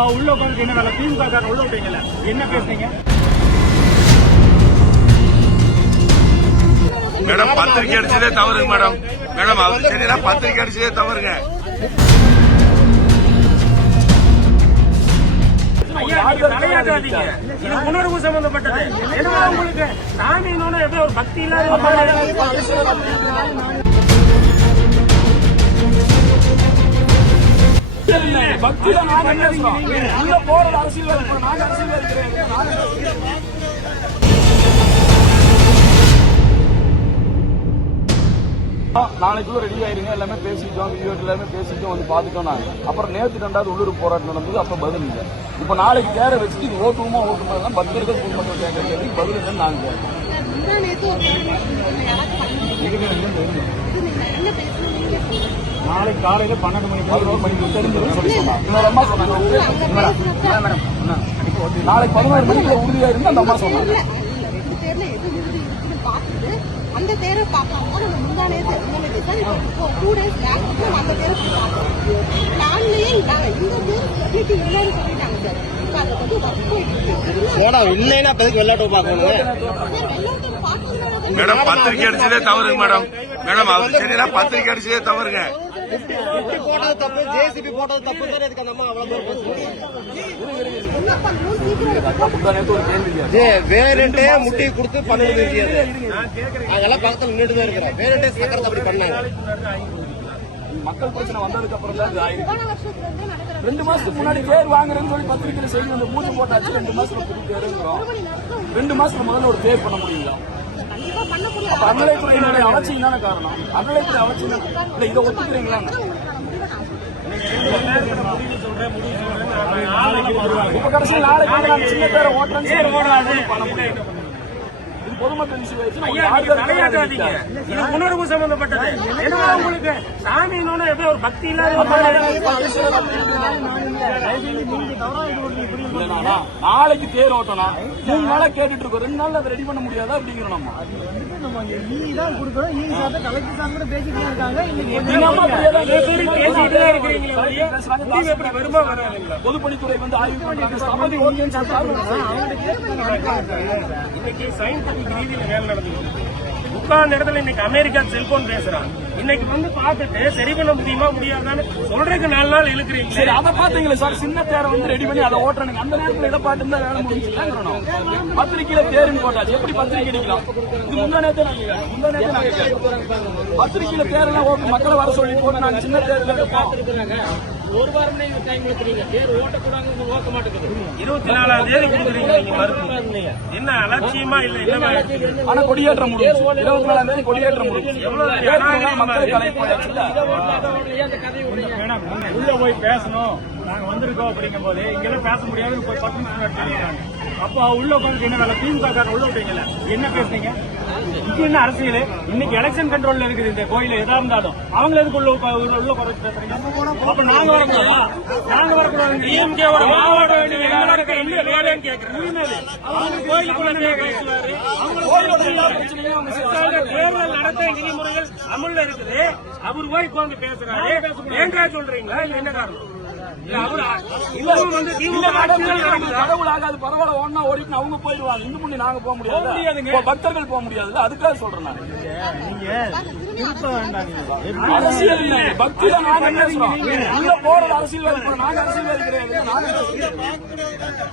உள்ள உட்காந்து என்ன வேலை? திமுக உள்ள விட்டீங்கல்ல, என்ன பேசுறீங்க மேடம்? பத்திரிக்கை அடிச்சதே தவறுங்க மேடம். மேடம் அவர் சரியா பத்திரிக்கை அடிச்சதே தவறுங்க. இது உணர்வு சம்பந்தப்பட்டது. உங்களுக்கு சாமி எப்படி ஒரு பக்தி இல்லாத பக்தி தான் நாங்க உள்ள போறது அரசியல் நாங்க அரசியல் இருக்கிறேன். நாளைக்குள்ள ரெடி ஆயிருங்க, எல்லாமே பேசிட்டோம், வீடியோ எல்லாமே பேசிட்டோம், வந்து பாத்துட்டோம். நாங்க அப்புறம் நேற்று 2வது உள்ளூர் போராட்டம் நடந்தது, அப்ப பதில் இல்லை. இப்ப நாளைக்கு தேர வச்சுட்டு இது ஓட்டுமா ஓட்டுமா பக்தர்கள் குடும்பத்தில் கேட்கறதுக்கு பதில் இல்லைன்னு நாங்க நாளைக்கு காலையில 12 மணிக்கு 11 மணிக்கு தெரிஞ்சிடும் சொல்லி சொன்னாங்க. இன்னொரு அம்மா சொன்னாங்க, நாளைக்கு 11 மணிக்குள்ள உறுதியா இருந்து அந்த அம்மா சொன்னாங்க. அந்த தேரை பார்க்காம நம்ம முந்தானே டூ டேஸ் அந்த தேரை பிளான்லயே இல்லாங்க. இந்த பேர் இல்லைன்னு சொல்லிட்டாங்க சார். இப்ப அதை வந்து ஒர்க் போயிட்டு இல்லைன்னா அப்பதுக்கு வெள்ளாட்டோ பாக்கணும். மேடம் பத்திரிக்கை அடிச்சதே தவறுங்க மேடம். மேடம் அவர் சரியா பத்திரிக்கை அடிச்சதே தவறுங்க. போட்டது தப்பு, ஜேசிபி போட்டது தப்பு. அதுக்கு அந்த அம்மா அவ்வளவு வேறே முட்டி கொடுத்து பண்ணது முடியாது. அதெல்லாம் பக்கத்துல நின்றுட்டு தான் இருக்கிறோம். வேறே சக்கரத்தை அப்படி பண்ணாங்க. மக்கள் பிரச்சனை வந்ததுக்கு அப்புறம் தான் 2 மாசத்துக்கு முன்னாடி தேர் வாங்குறேன்னு சொல்லி பத்திரிகையில செய்தி வந்து மூச்சு போட்டாச்சு. 2 மாசத்துல புது தேருங்கிறோம். 2 மாசத்துக்கு முதல்ல ஒரு தேர் பண்ண முடியுங்களா? அப்ப அறநிலையத்துறையினுடைய அவசியம் தானே காரணம். அறநிலையத்துறை அவசியம் இல்ல, இதை ஒத்துக்கிறீங்களா? இப்ப கடைசி நாளைக்கு சின்ன பேரை ஓட்டுறேன்னு இது பொதுமக்கள் இஷ்யூ தலையாட்டாதீங்க. இது உணர்வு சம்பந்தப்பட்டது. உங்களுக்கு சாமி எப்படி ஒரு பக்தி இல்லாத நாளைக்கு தேர் ஓட்டணும். 3 நாளா கேட்டுட்டு இருக்கோம். 2 நாள்ல அதை ரெடி பண்ண முடியாதா அப்படிங்கிறோம். பொதுப்பணித்துறை வந்து ஆய்வு பண்றாங்க. உட்கார்ந்த இடத்துல இன்னைக்கு அமெரிக்கா செல்போன் பேசுறான். இன்னைக்கு வந்து பார்த்துட்டு சரி பண்ண முடியுமா முடியாதான்னு சொல்றதுக்கு 4 நாள் இழுக்கிறீங்க. சரி, அதை பாத்தீங்களா சார்? சின்ன தேரை வந்து ரெடி பண்ணி அதை ஓட்டுறாங்க. அந்த நேரத்தில் இதை பாட்டு இருந்தா வேலை முடிஞ்சுதான். பத்திரிகையில தேர்ன்னு போட்டாச்சு. எப்படி பத்திரிகை அடிக்கலாம்? இது முந்தானே பத்திரிகையில தேரெல்லாம் ஓட்டு மக்களை வர சொல்லி போட்டு நாங்க சின்ன தேர்தல் ஒரு வாரம் டைம் எடுத்துறீங்க. தேர் ஓட்டக்கூடாது, ஓட்ட மாட்டேங்குது. 24ஆம் தேதி கொடுக்குறீங்க. என்ன அலட்சியமா இல்ல? ஆனா கொடியேற்ற முடியும். 24ஆம் தேதி கொடியேற்ற முடியும். உள்ள போய் பேசணும், நாங்க வந்திருக்கோம் அப்படிங்கும் போது இங்கெல்லாம் பேச முடியாது. போய் 10 நிமிஷம் அப்போ உள்ள உட்காந்து என்ன வேலை? திமுக உள்ள விட்டீங்கல்ல, என்ன பேசுறீங்க? இது என்ன அரசியல்? இன்னைக்கு எலெக்ஷன் கண்ட்ரோல்ல இருக்குது இந்த கோயில. எதா இருந்தாலும் அவங்கள எதுக்கு உள்ள குறைச்சு பேசுறீங்க? அப்ப நாங்க வரக்கூடாதா? நாங்க வரக்கூடாது. டிஎம்கேவோட மாவட்ட வேலைன்னு கேட்கிறேன். கோயிலுக்குள்ள தேர்தல் நடத்த விதிமுறைகள் அமுல்ல இருக்குது. அவர் போய் உட்காந்து பேசுறாரு. ஏங்கா சொல்றீங்களா? இல்ல என்ன காரணம்? கடவுள் ஆகாது, பரவாயில்ல, ஒன்னா ஓடிட்டு அவங்க போயிடுவாங்க. இந்த முன்னே நாங்க போக முடியாது, பக்தர்கள் போக முடியாது. அதுக்காக சொல்றேன் நான். அரசியல் பக்தி தான் நாங்க உள்ள போறது அரசியல். நாங்க அரசியல் கிடையாது.